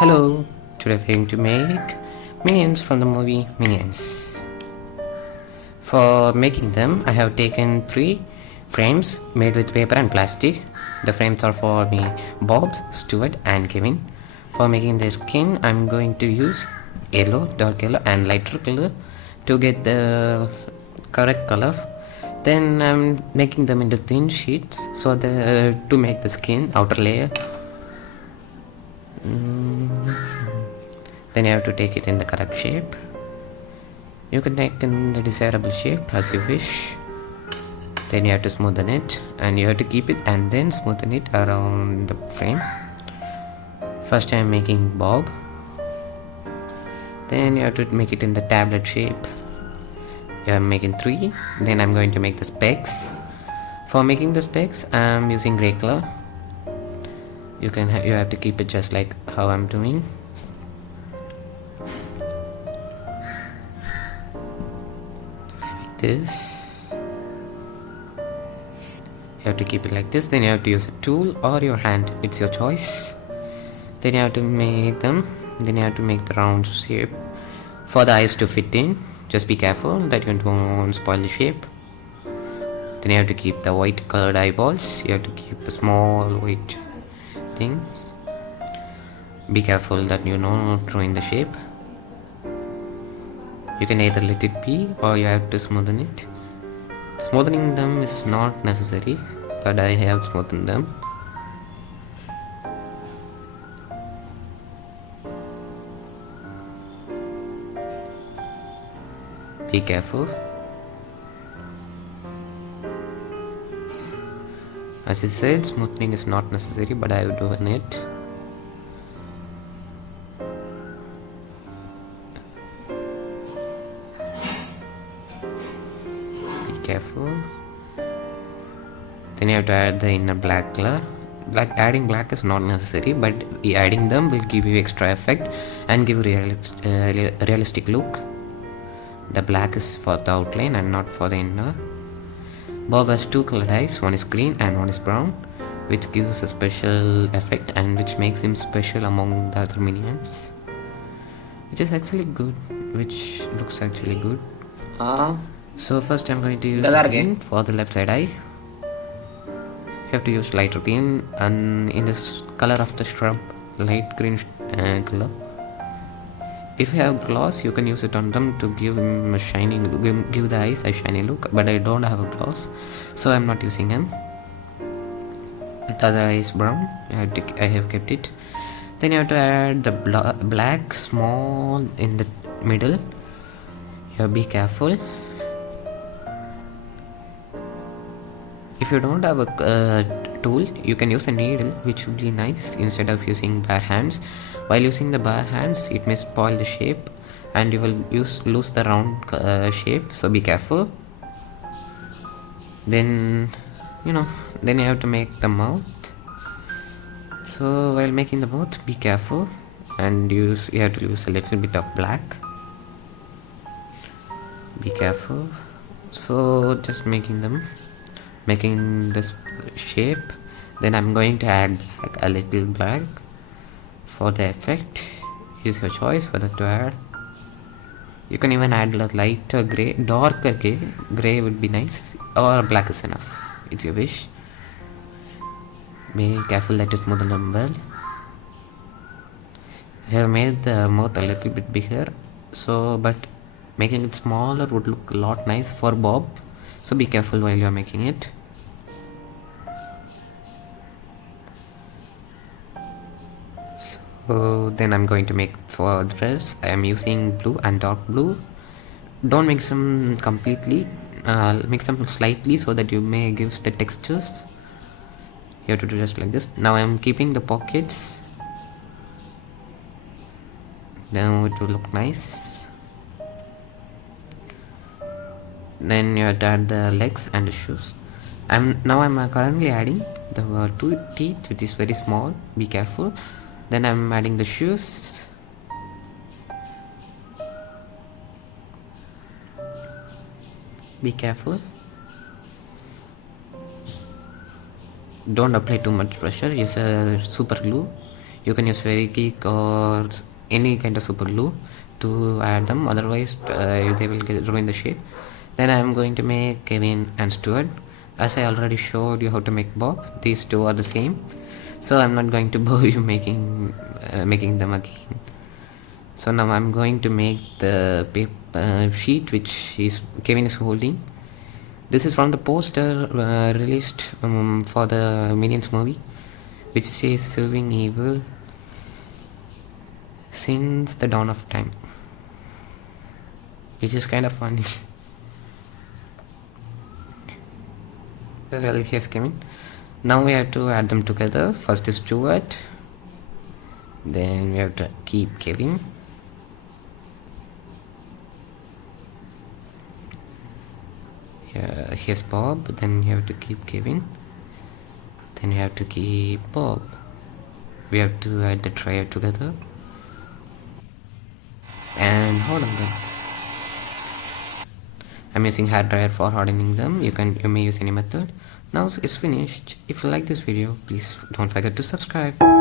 Hello, today we're going to make minions from the movie Minions. For making them, I have taken 3 frames made with paper and plastic. The frames are for me, Bob, Stuart and Kevin. For making their skin, I'm going to use yellow, dark yellow and lighter color to get the correct color. Then I'm making them into thin sheets so to make the skin outer layer. Then you have to take it in the correct shape. You can take in the desirable shape as you wish. Then you have to smoothen it and you have to keep it and then smoothen it around the frame. First I'm making Bob. Then you have to make it in the tablet shape. I'm making 3. Then I'm going to make the specs. For making the specs I'm using grey color. You have to keep it just like how I'm doing. Just like this. You have to keep it like this. Then you have to use a tool or your hand. It's your choice. Then you have to make them. Then you have to make the round shape for the eyes to fit in. Just be careful that you don't spoil the shape. Then you have to keep the white colored eyeballs. You have to keep the small white things. Be careful that you don't ruin the shape. You can either let it be or you have to smoothen it. Smoothing them is not necessary, but I have smoothened them. Be careful. As I said, smoothing is not necessary, but I have done it. Be careful. Then you have to add the inner black color. Adding black is not necessary, but adding them will give you extra effect and give a realistic look. The black is for the outline and not for the inner. Bob has 2 colored eyes, one is green and one is brown, which gives a special effect and which makes him special among the other minions. Which is actually good, which looks actually good. So first I'm going to use green for the left side eye. You have to use lighter green and in this color of the shrub, light green color. If you have gloss, you can use it on them to give him a shiny, give the eyes a shiny look. But I don't have a gloss, so I'm not using him. The other eye is brown. I have kept it. Then you have to add the black small in the middle. You have to be careful. If you don't have a tool, you can use a needle, which would be nice instead of using bare hands. While using the bare hands, it may spoil the shape and you will lose the round shape, so be careful. Then you have to make the mouth. So while making the mouth, be careful and you have to use a little bit of black. Be careful. So just making this shape. Then I'm going to add a little black for the effect. It is your choice whether to add. You can even add a lighter grey, darker grey would be nice, or black is enough. It's your wish. Be careful that you smoothen them well. I have made the mouth a little bit bigger, but making it smaller would look a lot nice for Bob. So be careful while you are making it. So then I'm going to make for the dress. I am using blue and dark blue. Don't mix them completely. Mix them slightly so that you may give the textures. You have to do just like this. Now I am keeping the pockets. Then it will look nice. Then you have to add the legs and the shoes. I'm currently adding the 2 teeth, which is very small. Be careful. Then I'm adding the shoes. Be careful. Don't apply too much pressure. Use a super glue. You can use Geek or any kind of super glue to add them, otherwise they will ruin the shape. Then I am going to make Kevin and Stuart. As I already showed you how to make Bob, these two are the same, so I'm not going to bore you making them again. So now I'm going to make the paper sheet which Kevin is holding. This is from the poster released for the Minions movie, which says serving evil since the dawn of time, which is kind of funny. Well, here's Kevin. Now we have to add them together. First is Stuart, then we have to keep Kevin, here's Bob, then you have to keep Kevin, then you have to keep Bob. We have to add the trio together and harden them. I'm using hair dryer for hardening them. You may use any method. Now it's finished. If you like this video, please don't forget to subscribe.